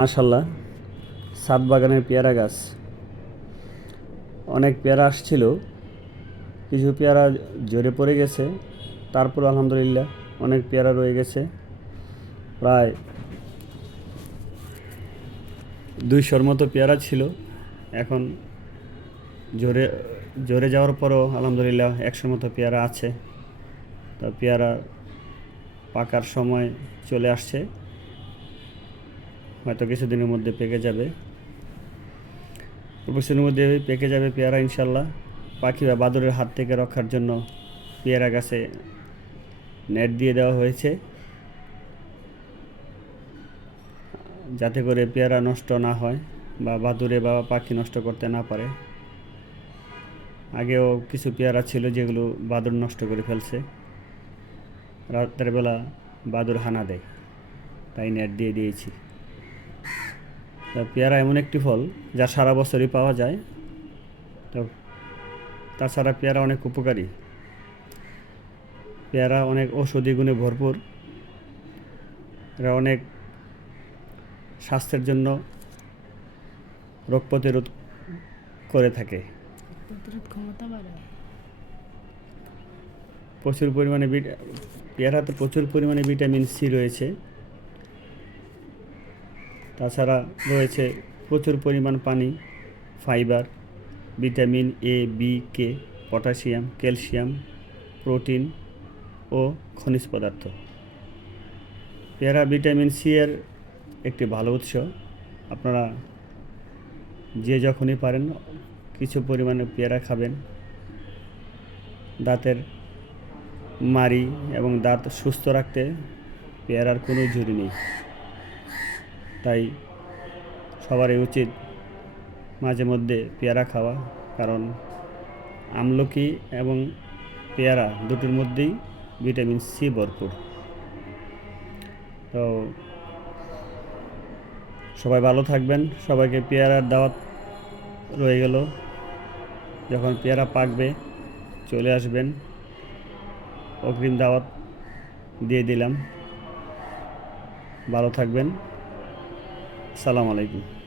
মাশাল্লাহ সাত বাগানের পেয়ারা গাছ। অনেক পেয়ারা আসছিল, কিছু পেয়ারা জোরে পড়ে গেছে তারপর আলহামদুলিল্লাহ অনেক পেয়ারা রয়ে গেছে। প্রায় দুইশোর মতো পেয়ারা ছিল, এখন জোরে জোরে যাওয়ার পরও আলহামদুলিল্লাহ একশোর মতো পেয়ারা আছে। তা পেয়ারা পাকার সময় চলে আসছে। হয়তো কিছুদিনের মধ্যে পেকে যাবে। কিছুদিনের মধ্যে পেকে যাবে পেয়ারা, ইনশাল্লাহ। পাখি বা বাদুরের হাত থেকে রক্ষার জন্য পেয়ারা গাছে নেট দিয়ে দেওয়া হয়েছে। যাতে করে পেয়ারা নষ্ট না হয় বা বাদুরে বা পাখি নষ্ট করতে না পারে। আগেও কিছু পেয়ারা ছিল যেগুলো বাদুর নষ্ট করে ফেলছে। রাতের বেলা বাদুর হানা দেয়, তাই নেট দিয়ে দিয়েছি। পেয়ারা এমন একটি ফল যা সারা বছরই পাওয়া যায়। তো তাছাড়া পেয়ারা অনেক উপকারী। পেয়ারা অনেক ঔষধি গুণে ভরপুর। এরা অনেক স্বাস্থ্যের জন্য রোগ প্রতিরোধ করে থাকে। প্রচুর পরিমাণে পেয়ারাতে প্রচুর পরিমাণে ভিটামিন সি রয়েছে। তাছাড়া রয়েছে প্রচুর পরিমাণ পানি, fibre, vitamin A B K potassium, calcium, protein ও খনিজ পদার্থ। পেয়ারা ভিটামিন সি এর একটি ভালো উৎস। আপনারা যে যখনই পারেন কিছু পরিমাণে পেয়ারা খাবেন। দাঁতের মারি এবং দাঁত সুস্থ রাখতে পেয়ারার কোনো ঝুরি নেই। তাই সবারই উচিত মাঝে মধ্যে পেয়ারা খাওয়া, কারণ আমলকি এবং পেয়ারা দুটোর মধ্যেই ভিটামিন সি ভরপুর। তো সবাই ভালো থাকবেন, সবাইকে পেয়ারার দাওয়াত রয়ে গেল। যখন পেয়ারা পাকবে, চলে আসবেন। অগ্রিম দাওয়াত দিয়ে দিলাম। ভালো থাকবেন। সালাম আলাইকুম।